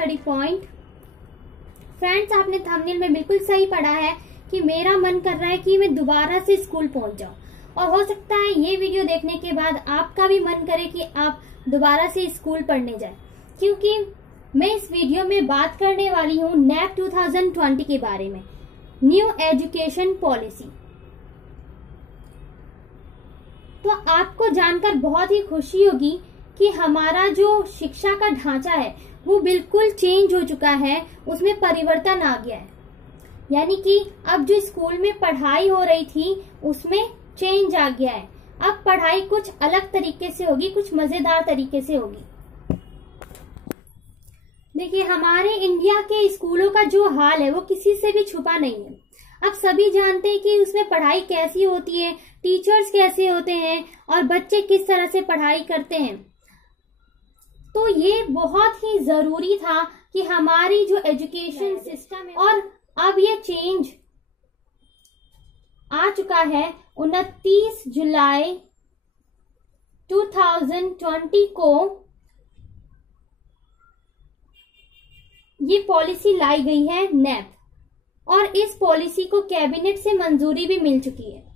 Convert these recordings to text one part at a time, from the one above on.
Study point. Friends, आपने thumbnail में बिल्कुल सही पढ़ा है कि मेरा मन कर रहा है कि मैं दोबारा से स्कूल पहुंच जाऊं, और हो सकता है ये वीडियो देखने के बाद आपका भी मन करे कि आप दोबारा से स्कूल पढ़ने जाएं, क्योंकि मैं इस वीडियो में बात करने वाली हूं NAP 2020 के बारे में, न्यू एजुकेशन पॉलिसी। तो आपको जानकर बहुत ही खुशी होगी कि हमारा जो शिक्षा का ढांचा है वो बिल्कुल चेंज हो चुका है, उसमें परिवर्तन आ गया है। यानी कि अब जो स्कूल में पढ़ाई हो रही थी उसमें चेंज आ गया है। अब पढ़ाई कुछ अलग तरीके से होगी, कुछ मजेदार तरीके से होगी। देखिए, हमारे इंडिया के स्कूलों का जो हाल है वो किसी से भी छुपा नहीं है। अब सभी जानते हैं कि उसमें पढ़ाई कैसी होती है, टीचर्स कैसे होते हैं और बच्चे किस तरह से पढ़ाई करते हैं। तो ये बहुत ही जरूरी था कि हमारी जो एजुकेशन सिस्टम है, और अब ये चेंज आ चुका है। 29 जुलाई 2020 को ये पॉलिसी लाई गई है NAP, और इस पॉलिसी को कैबिनेट से मंजूरी भी मिल चुकी है।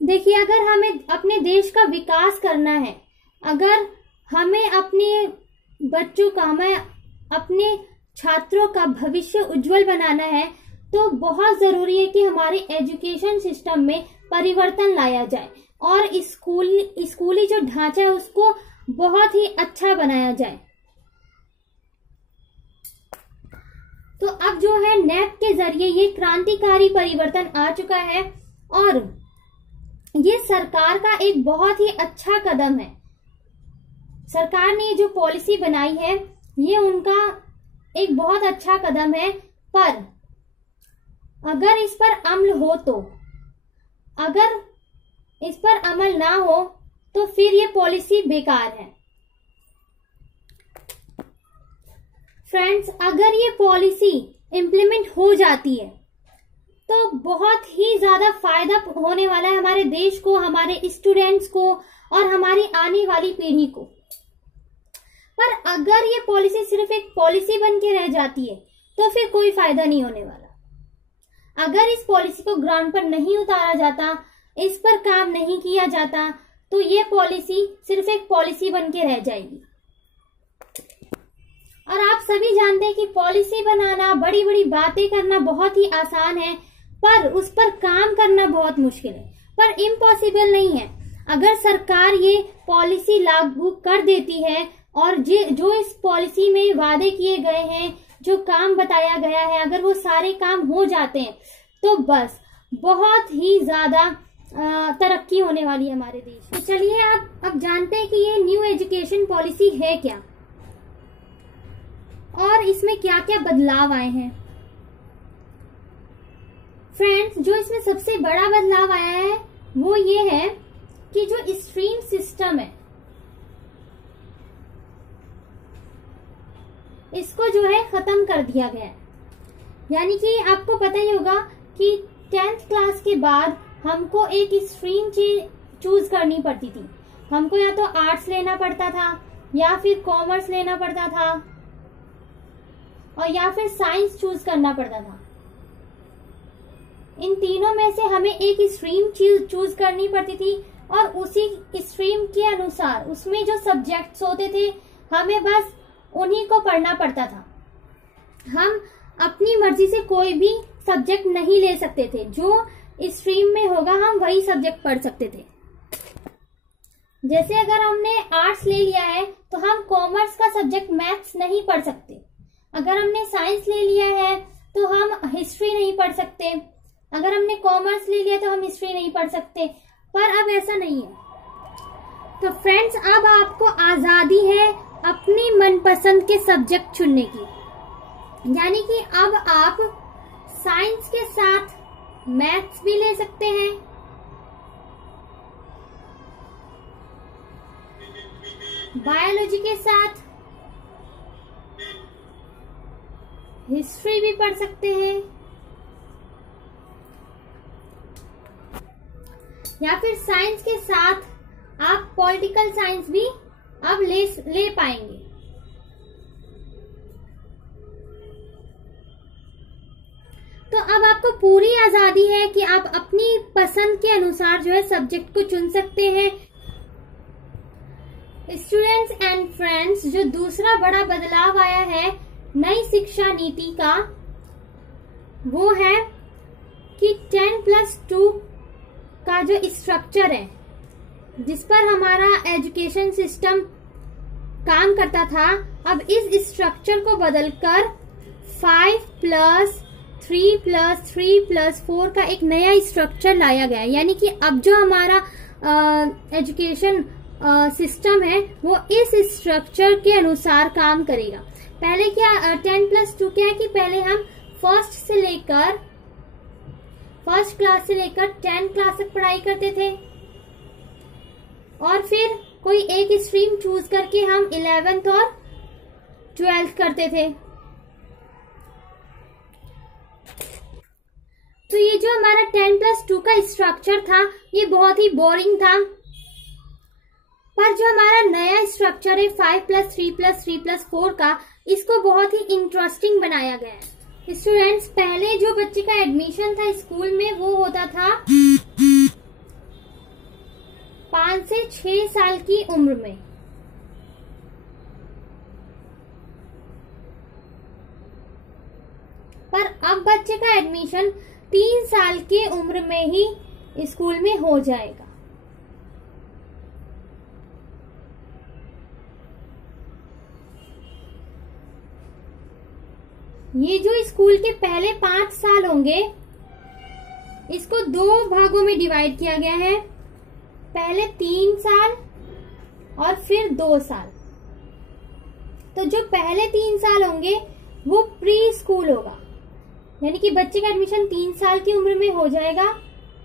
देखिए, अगर हमें अपने देश का विकास करना है, अगर हमें अपने बच्चों का, हमें अपने छात्रों का भविष्य उज्जवल बनाना है, तो बहुत जरूरी है कि हमारे एजुकेशन सिस्टम में परिवर्तन लाया जाए और स्कूली जो ढांचा है उसको बहुत ही अच्छा बनाया जाए। तो अब जो है NAP के जरिए ये क्रांतिकारी परिवर्तन आ चुका है, और ये सरकार का एक बहुत ही अच्छा कदम है। सरकार ने जो पॉलिसी बनाई है ये उनका एक बहुत अच्छा कदम है, पर अगर इस पर अमल हो तो, अगर इस पर अमल ना हो तो फिर ये पॉलिसी बेकार है। फ्रेंड्स, अगर ये पॉलिसी इम्प्लीमेंट हो जाती है तो बहुत ही ज्यादा फायदा होने वाला है हमारे देश को, हमारे स्टूडेंट्स को और हमारी आने वाली पीढ़ी को। पर अगर ये पॉलिसी सिर्फ एक पॉलिसी बन के रह जाती है तो फिर कोई फायदा नहीं होने वाला। अगर इस पॉलिसी को ग्राउंड पर नहीं उतारा जाता, इस पर काम नहीं किया जाता, तो ये पॉलिसी सिर्फ एक पॉलिसी बन के रह जाएगी। और आप सभी जानते हैं कि पॉलिसी बनाना, बड़ी बड़ी बातें करना बहुत ही आसान है, पर उस पर काम करना बहुत मुश्किल है, पर इम्पॉसिबल नहीं है। अगर सरकार ये पॉलिसी लागू कर देती है और जो इस पॉलिसी में वादे किए गए हैं, जो काम बताया गया है, अगर वो सारे काम हो जाते हैं तो बस बहुत ही ज्यादा तरक्की होने वाली है हमारे देश में। तो चलिए अब जानते हैं कि ये न्यू एजुकेशन पॉलिसी है क्या और इसमें क्या क्या बदलाव आए हैं। फ्रेंड्स, जो इसमें सबसे बड़ा बदलाव आया है वो ये है कि जो स्ट्रीम सिस्टम है इसको जो है खत्म कर दिया गया है। यानी कि आपको पता ही होगा कि 10th क्लास के बाद हमको एक स्ट्रीम चूज करनी पड़ती थी। हमको या तो आर्ट्स लेना पड़ता था, या फिर कॉमर्स लेना पड़ता था, और या फिर साइंस चूज करना पड़ता था। इन तीनों में से हमें एक स्ट्रीम चूज करनी पड़ती थी, और उसी स्ट्रीम के अनुसार उसमें जो सब्जेक्ट्स होते थे हमें बस उन्हीं को पढ़ना पड़ता था। हम अपनी मर्जी से कोई भी सब्जेक्ट नहीं ले सकते थे, जो स्ट्रीम में होगा हम वही सब्जेक्ट पढ़ सकते थे। जैसे अगर हमने आर्ट्स ले लिया है तो हम कॉमर्स का सब्जेक्ट मैथ्स नहीं पढ़ सकते। अगर हमने साइंस ले लिया है तो हम हिस्ट्री नहीं पढ़ सकते। अगर हमने कॉमर्स ले लिया तो हम हिस्ट्री नहीं पढ़ सकते। पर अब ऐसा नहीं है। तो फ्रेंड्स, अब आपको आजादी है अपनी मनपसंद के सब्जेक्ट चुनने की। यानी कि अब आप साइंस के साथ मैथ्स भी ले सकते हैं, बायोलॉजी के साथ हिस्ट्री भी पढ़ सकते हैं, या फिर साइंस के साथ आप पॉलिटिकल साइंस भी अब ले पाएंगे। तो अब आपको पूरी आजादी है कि आप अपनी पसंद के अनुसार जो है सब्जेक्ट को चुन सकते हैं। स्टूडेंट्स एंड फ्रेंड्स, जो दूसरा बड़ा बदलाव आया है नई शिक्षा नीति का, वो है कि 10+2 का जो स्ट्रक्चर है, जिस पर हमारा एजुकेशन सिस्टम काम करता था, अब इस स्ट्रक्चर को बदलकर 5+3+3+4 का एक नया स्ट्रक्चर लाया गया है। यानी कि अब जो हमारा एजुकेशन सिस्टम है वो इस स्ट्रक्चर के अनुसार काम करेगा। पहले क्या 10+2 क्या है कि पहले हम फर्स्ट क्लास से लेकर 10 क्लास तक पढ़ाई करते थे, और फिर कोई एक स्ट्रीम चूज करके हम 11th और 12th करते थे। तो ये जो हमारा 10+2 का स्ट्रक्चर था ये बहुत ही बोरिंग था, पर जो हमारा नया स्ट्रक्चर है 5+3+3+4 का, इसको बहुत ही इंटरेस्टिंग बनाया गया है। स्टूडेंट्स, पहले जो बच्चे का एडमिशन था स्कूल में वो होता था 5 से 6 साल की उम्र में, पर अब बच्चे का एडमिशन 3 साल की उम्र में ही स्कूल में हो जाएगा। ये जो स्कूल के पहले 5 साल होंगे, इसको 2 भागों में डिवाइड किया गया है, पहले 3 साल और फिर 2 साल। तो जो पहले 3 साल होंगे वो प्री स्कूल होगा, यानी कि बच्चे का एडमिशन 3 साल की उम्र में हो जाएगा,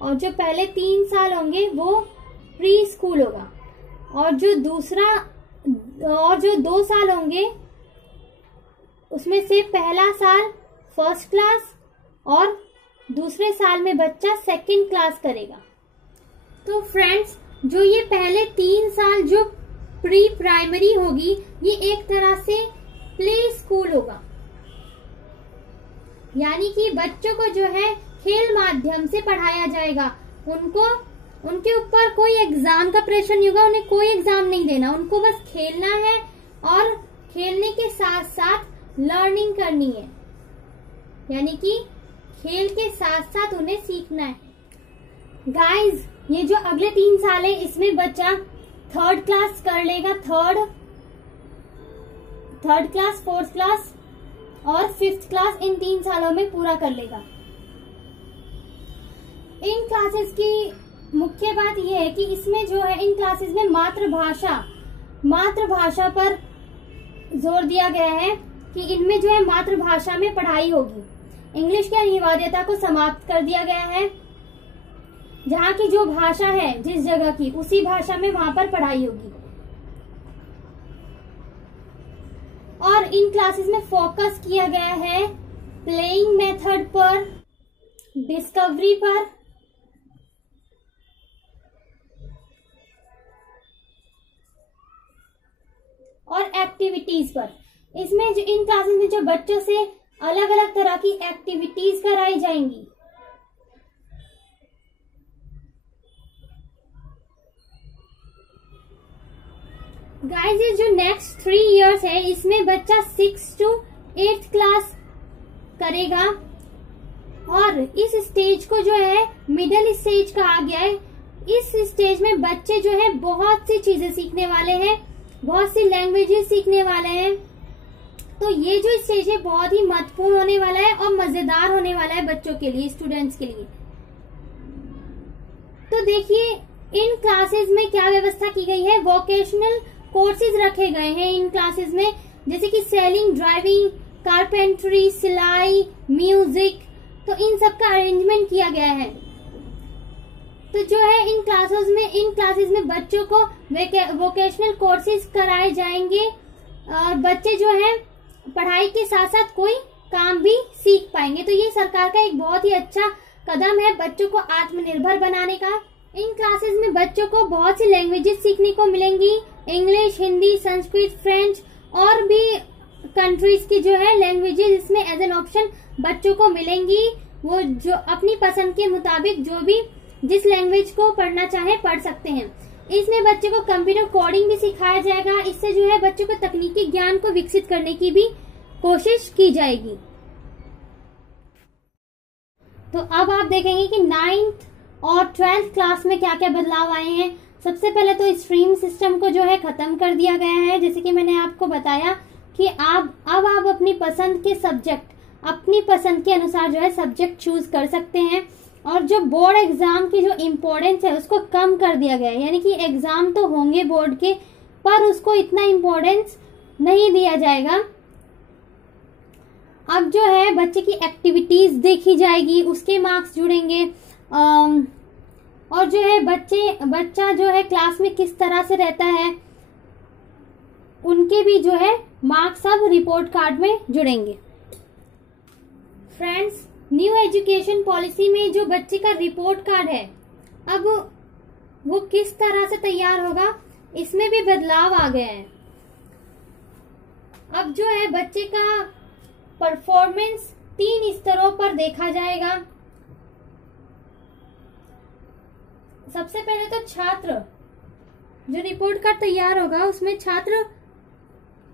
और जो पहले 3 साल होंगे वो प्री स्कूल होगा, और जो 2 साल होंगे उसमें से पहला साल फर्स्ट क्लास और दूसरे साल में बच्चा सेकंड क्लास करेगा। तो फ्रेंड्स, जो ये पहले 3 साल जो प्री प्राइमरी होगी, ये एक तरह से प्ले स्कूल होगा, यानी कि बच्चों को जो है खेल माध्यम से पढ़ाया जाएगा। उनके ऊपर कोई एग्जाम का प्रेशर नहीं होगा, उन्हें कोई एग्जाम नहीं देना, उनको बस खेलना है और खेलने के साथ साथ लर्निंग करनी है, यानी कि खेल के साथ साथ उन्हें सीखना है। गाइज, ये जो अगले 3 साल है इसमें बच्चा 3rd क्लास कर लेगा, 3rd क्लास, 4th क्लास और 5th क्लास इन 3 सालों में पूरा कर लेगा। इन क्लासेस की मुख्य बात यह है कि इसमें जो है इन क्लासेस में मातृभाषा पर जोर दिया गया है कि इनमें जो है मातृभाषा में पढ़ाई होगी। इंग्लिश की अनिवार्यता को समाप्त कर दिया गया है, जहाँ की जो भाषा है जिस जगह की, उसी भाषा में वहां पर पढ़ाई होगी। और इन क्लासेस में फोकस किया गया है प्लेइंग मेथड पर, डिस्कवरी पर, और एक्टिविटीज पर। इसमें जो इन क्लासेस में जो बच्चों से अलग अलग तरह की एक्टिविटीज कराई जाएंगी। गाइस, ये जो नेक्स्ट 3 इयर्स है इसमें बच्चा 6 to 8th क्लास करेगा, और इस स्टेज को जो है मिडिल स्टेज कहा गया है। इस स्टेज में बच्चे जो है बहुत सी चीजें सीखने वाले हैं, बहुत सी लैंग्वेजेस सीखने वाले हैं। तो ये जो स्टेज है बहुत ही महत्वपूर्ण होने वाला है और मजेदार होने वाला है बच्चों के लिए, स्टूडेंट्स के लिए। तो देखिए इन क्लासेस में क्या व्यवस्था की गई है। वोकेशनल कोर्सेज रखे गए हैं इन क्लासेस में, जैसे कि सेलिंग, ड्राइविंग, कारपेंट्री, सिलाई, म्यूजिक। तो इन सब का अरेंजमेंट किया गया है। तो जो है इन क्लासेस में बच्चों को वोकेशनल कोर्सेज कराए जाएंगे, और बच्चे जो है पढ़ाई के साथ साथ कोई काम भी सीख पाएंगे। तो ये सरकार का एक बहुत ही अच्छा कदम है बच्चों को आत्मनिर्भर बनाने का। इन क्लासेस में बच्चों को बहुत सी लैंग्वेजेस सीखने को मिलेंगी, इंग्लिश, हिंदी, संस्कृत, फ्रेंच और भी कंट्रीज की जो है लैंग्वेजेस इसमें एज एन ऑप्शन बच्चों को मिलेंगी। वो जो अपनी पसंद के मुताबिक जो भी जिस लैंग्वेज को पढ़ना चाहे पढ़ सकते हैं। इसमें बच्चे को कंप्यूटर कोडिंग भी सिखाया जाएगा। इससे जो है बच्चों को तकनीकी ज्ञान को विकसित करने की भी कोशिश की जाएगी। तो अब आप देखेंगे कि 9th और 12th क्लास में क्या क्या बदलाव आए हैं। सबसे पहले तो स्ट्रीम सिस्टम को जो है खत्म कर दिया गया है। जैसे कि मैंने आपको बताया कि अब आप अपनी पसंद के सब्जेक्ट, अपनी पसंद के अनुसार जो है सब्जेक्ट चूज कर सकते हैं। और जो बोर्ड एग्जाम की जो इम्पोर्टेंस है उसको कम कर दिया गया है, यानी कि एग्जाम तो होंगे बोर्ड के पर उसको इतना इम्पोर्टेंस नहीं दिया जाएगा। अब जो है बच्चे की एक्टिविटीज देखी जाएगी, उसके मार्क्स जुड़ेंगे और जो है बच्चा जो है क्लास में किस तरह से रहता है उनके भी जो है मार्क्स अब रिपोर्ट कार्ड में जुड़ेंगे। फ्रेंड्स, न्यू एजुकेशन पॉलिसी में जो बच्चे का रिपोर्ट कार्ड है अब वो किस तरह से तैयार होगा, इसमें भी बदलाव आ गए हैं। अब जो है बच्चे का परफॉर्मेंस 3 स्तरों पर देखा जाएगा। सबसे पहले तो छात्र जो रिपोर्ट कार्ड तैयार होगा उसमें छात्र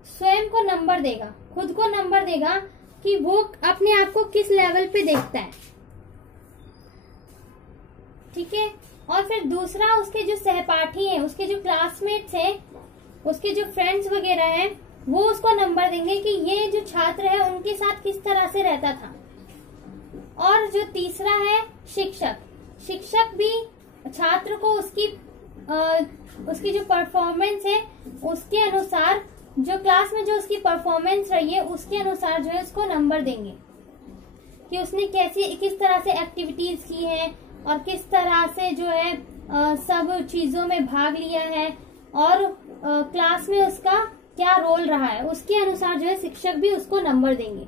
स्वयं को नंबर देगा, खुद को नंबर देगा कि वो अपने आप को किस लेवल पे देखता है, ठीक है। और फिर दूसरा, उसके जो सहपाठी हैं, उसके जो क्लासमेट्स हैं, उसके जो फ्रेंड्स वगैरह हैं, वो उसको नंबर देंगे कि ये जो छात्र है उनके साथ किस तरह से रहता था। और जो तीसरा है शिक्षक भी छात्र को उसकी जो परफॉर्मेंस है उसके अनुसार, जो क्लास में जो उसकी परफॉर्मेंस रही है उसके अनुसार जो है उसको नंबर देंगे कि उसने किस तरह से एक्टिविटीज की है और किस तरह से जो है सब चीजों में भाग लिया है और क्लास में उसका क्या रोल रहा है, उसके अनुसार जो है शिक्षक भी उसको नंबर देंगे।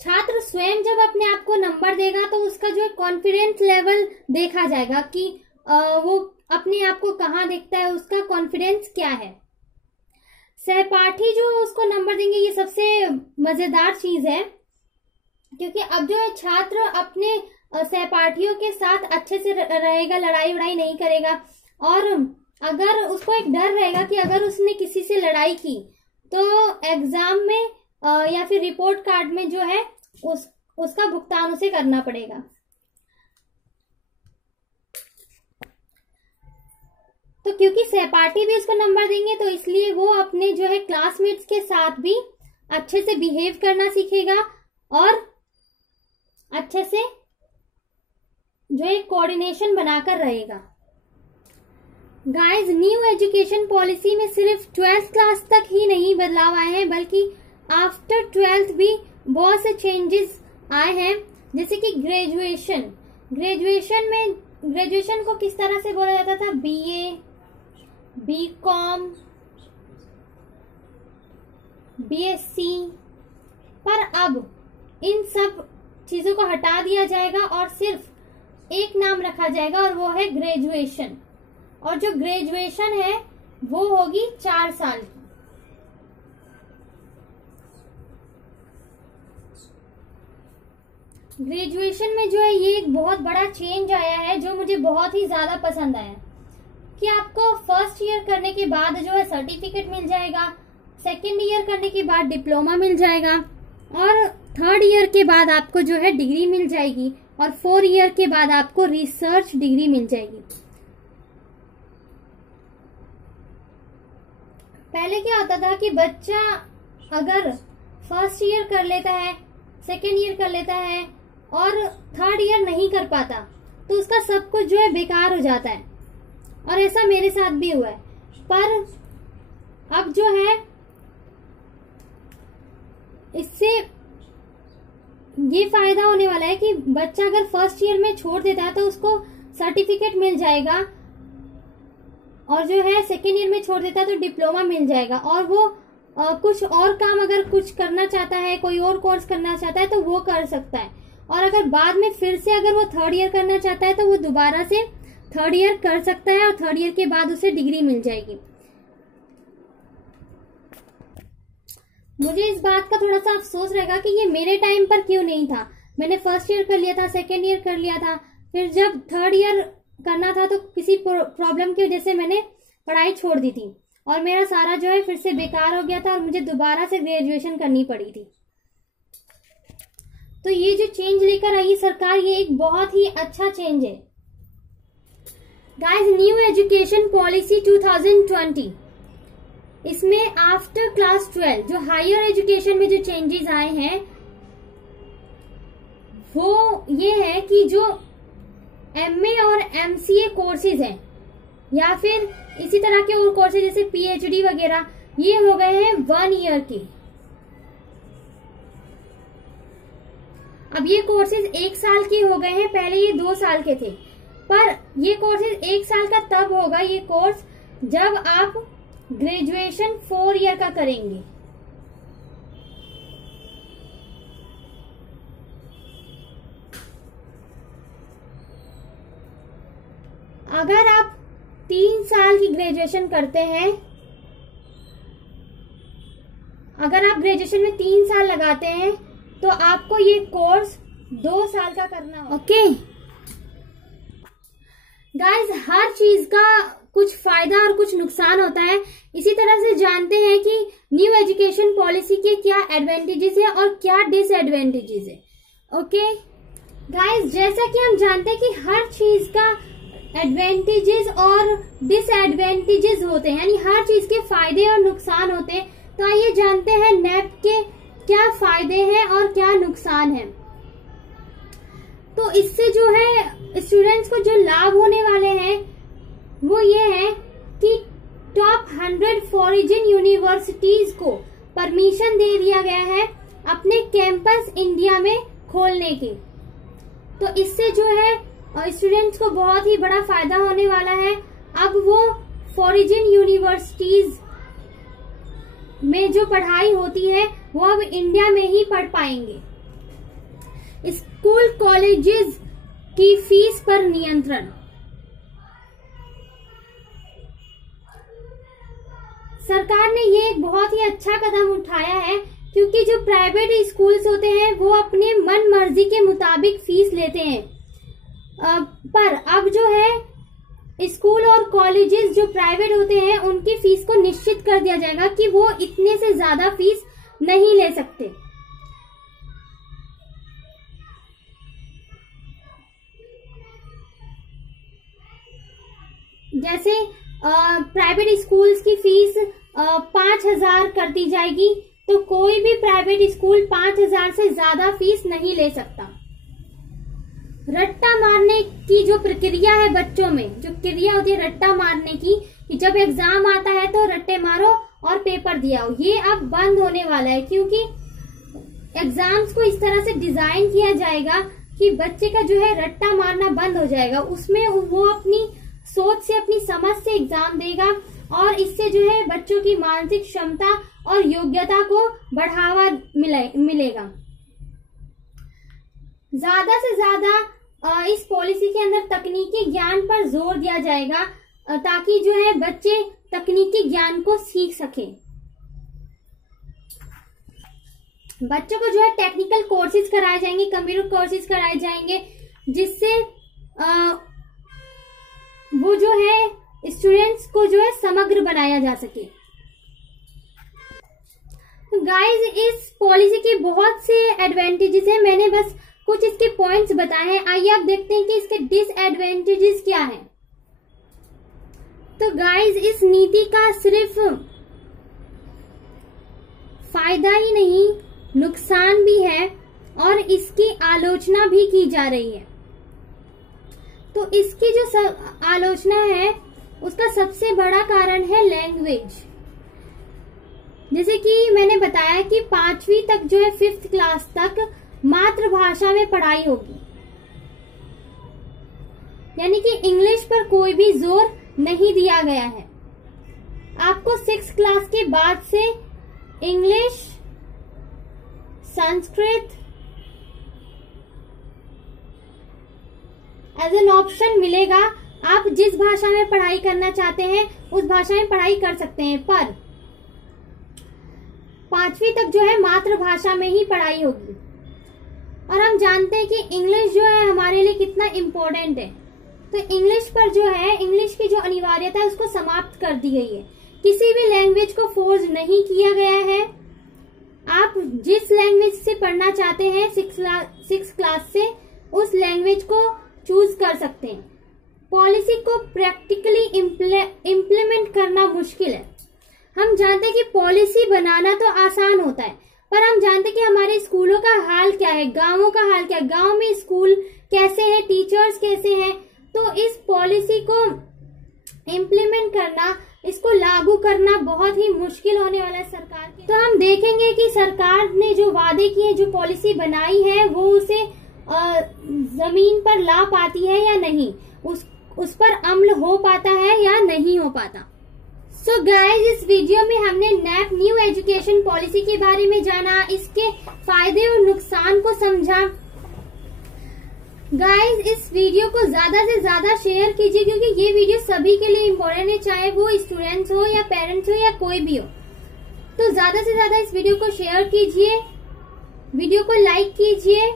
छात्र स्वयं जब अपने आप को नंबर देगा तो उसका जो है कॉन्फिडेंस लेवल देखा जाएगा कि वो अपने आप को कहाँ देखता है, उसका कॉन्फिडेंस क्या है। सहपाठी जो उसको नंबर देंगे, ये सबसे मजेदार चीज है क्योंकि अब जो है छात्र अपने सहपाठियों के साथ अच्छे से रहेगा, लड़ाई वड़ाई नहीं करेगा। और अगर उसको एक डर रहेगा कि अगर उसने किसी से लड़ाई की तो एग्जाम में या फिर रिपोर्ट कार्ड में जो है उसका भुगतान उसे करना पड़ेगा। तो क्योंकि सहपाठी भी उसको नंबर देंगे तो इसलिए वो अपने जो है क्लासमेट्स के साथ भी अच्छे से बिहेव करना सीखेगा और अच्छे से जो एक कोऑर्डिनेशन बनाकर रहेगा। गाइस, न्यू एजुकेशन पॉलिसी में सिर्फ 12th क्लास तक ही नहीं बदलाव आए हैं बल्कि आफ्टर 12th भी बहुत से चेंजेस आए हैं। जैसे कि ग्रेजुएशन को किस तरह से बोला जाता था, BA, BCom, BSc, पर अब इन सब चीजों को हटा दिया जाएगा और सिर्फ एक नाम रखा जाएगा और वो है ग्रेजुएशन। और जो ग्रेजुएशन है वो होगी 4 साल की। ग्रेजुएशन में जो है ये एक बहुत बड़ा चेंज आया है जो मुझे बहुत ही ज्यादा पसंद आया कि आपको फर्स्ट ईयर करने के बाद जो है सर्टिफिकेट मिल जाएगा, सेकेंड ईयर करने के बाद डिप्लोमा मिल जाएगा और थर्ड ईयर के बाद आपको जो है डिग्री मिल जाएगी और 4 ईयर के बाद आपको रिसर्च डिग्री मिल जाएगी। पहले क्या होता था कि बच्चा अगर फर्स्ट ईयर कर लेता है, सेकेंड ईयर कर लेता है और थर्ड ईयर नहीं कर पाता तो उसका सब कुछ जो है बेकार हो जाता है और ऐसा मेरे साथ भी हुआ है। पर अब जो है इससे ये फायदा होने वाला है कि बच्चा अगर फर्स्ट ईयर में छोड़ देता है तो उसको सर्टिफिकेट मिल जाएगा और जो है सेकेंड ईयर में छोड़ देता है तो डिप्लोमा मिल जाएगा और वो कुछ और काम अगर कुछ करना चाहता है, कोई और कोर्स करना चाहता है तो वो कर सकता है। और अगर बाद में फिर से अगर वो 3rd ईयर करना चाहता है तो वो दोबारा से 3rd ईयर कर सकता है और 3rd ईयर के बाद उसे डिग्री मिल जाएगी। मुझे इस बात का थोड़ा सा अफसोस रहेगा कि ये मेरे टाइम पर क्यों नहीं था। मैंने 1st ईयर कर लिया था, 2nd ईयर कर लिया था, फिर जब 3rd ईयर करना था तो किसी प्रॉब्लम की वजह से मैंने पढ़ाई छोड़ दी थी और मेरा सारा जो है फिर से बेकार हो गया था और मुझे दोबारा से ग्रेजुएशन करनी पड़ी थी। तो ये जो चेंज लेकर आई सरकार, ये एक बहुत ही अच्छा चेंज है। गाइस, न्यू एजुकेशन पॉलिसी 2020, इसमें आफ्टर क्लास 12 जो हायर एजुकेशन में जो चेंजेस आए हैं वो ये है कि जो MA और MCA कोर्सेज हैं या फिर इसी तरह के और कोर्सेज जैसे PhD वगैरह, ये हो गए हैं 1 ईयर के। अब ये कोर्सेज 1 साल के हो गए हैं, पहले ये 2 साल के थे। पर ये कोर्सेज 1 साल का तब होगा ये कोर्स जब आप ग्रेजुएशन 4 ईयर का करेंगे। अगर आप 3 साल की ग्रेजुएशन करते हैं, अगर आप ग्रेजुएशन में 3 साल लगाते हैं तो आपको ये कोर्स 2 साल का करना होगा। ओके गाइस, हर चीज का कुछ फायदा और कुछ नुकसान होता है। इसी तरह से जानते हैं कि न्यू एजुकेशन पॉलिसी के क्या एडवांटेजेस है और क्या डिसएडवांटेजेस है। ओके गाइस, जैसा कि हम जानते हैं कि हर चीज का एडवांटेजेस और डिसएडवांटेजेस होते हैं, यानी हर चीज के फायदे और नुकसान होते हैं। तो आइए जानते हैं नेप के क्या फायदे हैं और क्या नुकसान है। तो इससे जो है स्टूडेंट्स को जो लाभ होने वाले हैं वो ये है कि टॉप 100 फॉरेन यूनिवर्सिटीज को परमिशन दे दिया गया है अपने कैंपस इंडिया में खोलने के। तो इससे जो है स्टूडेंट्स को बहुत ही बड़ा फायदा होने वाला है। अब वो फॉरेन यूनिवर्सिटीज में जो पढ़ाई होती है वो अब इंडिया में ही पढ़ पाएंगे। स्कूल कॉलेजेस की फीस पर नियंत्रण, सरकार ने ये एक बहुत ही अच्छा कदम उठाया है, क्योंकि जो प्राइवेट स्कूल्स होते हैं वो अपने मन मर्जी के मुताबिक फीस लेते हैं। पर अब जो है स्कूल और कॉलेजेस जो प्राइवेट होते हैं उनकी फीस को निश्चित कर दिया जाएगा कि वो इतने से ज्यादा फीस नहीं ले सकते। जैसे प्राइवेट स्कूल्स की फीस 5,000 कर दी जाएगी, तो कोई भी प्राइवेट स्कूल 5,000 से ज्यादा फीस नहीं ले सकता। रट्टा मारने की जो प्रक्रिया है बच्चों में, जो क्रिया होती है रट्टा मारने की, कि जब एग्जाम आता है तो रट्टे मारो और पेपर दिया हो, ये अब बंद होने वाला है। क्योंकि एग्जाम्स को इस तरह से डिजाइन किया जाएगा कि बच्चे का जो है रट्टा मारना बंद हो जाएगा। उसमें वो अपनी सोच से, अपनी समझ से एग्जाम देगा और इससे जो है बच्चों की मानसिक क्षमता और योग्यता को बढ़ावा मिलेगा। ज्यादा से ज्यादा इस पॉलिसी के अंदर तकनीकी ज्ञान पर जोर दिया जाएगा, ताकि जो है बच्चे तकनीकी ज्ञान को सीख सकें। बच्चों को जो है टेक्निकल कोर्सेज कराए जाएंगे, कंप्यूटर कोर्सेज कराए जाएंगे, जिससे वो जो है स्टूडेंट्स को जो है समग्र बनाया जा सके। तो गाइज, इस पॉलिसी के बहुत से एडवांटेजेस हैं, मैंने बस कुछ इसके पॉइंट्स बताए हैं। आइए आप देखते हैं कि इसके डिसएडवांटेजेस क्या हैं। तो गाइज, इस नीति का सिर्फ फायदा ही नहीं, नुकसान भी है और इसकी आलोचना भी की जा रही है। तो इसकी जो आलोचना है उसका सबसे बड़ा कारण है लैंग्वेज। जैसे कि मैंने बताया कि 5वीं तक जो है 5th क्लास तक मातृभाषा में पढ़ाई होगी, यानी कि इंग्लिश पर कोई भी जोर नहीं दिया गया है। आपको 6th क्लास के बाद से English, Sanskrit, as an option मिलेगा। आप जिस भाषा में पढ़ाई करना चाहते हैं उस भाषा में पढ़ाई कर सकते हैं, पर 5वीं तक जो है मातृभाषा में ही पढ़ाई होगी। और हम जानते हैं कि इंग्लिश जो है हमारे लिए कितना इम्पोर्टेंट है, तो इंग्लिश पर जो है, इंग्लिश की जो अनिवार्यता है उसको समाप्त कर दी गई है। किसी भी लैंग्वेज को फोर्स नहीं किया गया है। आप जिस लैंग्वेज से पढ़ना चाहते हैं 6th क्लास से, उस लैंग्वेज को चूज कर सकते हैं। पॉलिसी को प्रैक्टिकली इम्प्लीमेंट करना मुश्किल है। हम जानते हैं कि पॉलिसी बनाना तो आसान होता है, पर हम जानते हैं कि हमारे स्कूलों का हाल क्या है, गांवों का हाल क्या है, गांव में स्कूल कैसे हैं, टीचर्स कैसे हैं। तो इस पॉलिसी को इम्प्लीमेंट करना, इसको लागू करना बहुत ही मुश्किल होने वाला है सरकार के। तो हम देखेंगे कि सरकार ने जो वादे किए, जो पॉलिसी बनाई है, वो उसे जमीन पर ला पाती है या नहीं, उस पर अमल हो पाता है या नहीं हो पाता। सो गाइज, इस वीडियो में हमने नैप न्यू एजुकेशन पॉलिसी के बारे में जाना, इसके फायदे और नुकसान को समझा। गाइज, इस वीडियो को ज्यादा से ज्यादा शेयर कीजिए, क्योंकि ये वीडियो सभी के लिए इम्पोर्टेंट है, चाहे वो स्टूडेंट्स हो या पेरेंट्स हो या कोई भी हो। तो ज्यादा से ज्यादा इस वीडियो को शेयर कीजिए, वीडियो को लाइक कीजिए,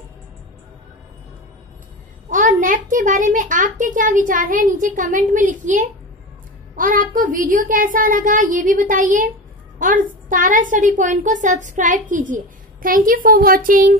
और नैप के बारे में आपके क्या विचार हैं नीचे कमेंट में लिखिए। और आपको वीडियो कैसा लगा ये भी बताइए, और तारा स्टडी पॉइंट को सब्सक्राइब कीजिए। Thank you for watching.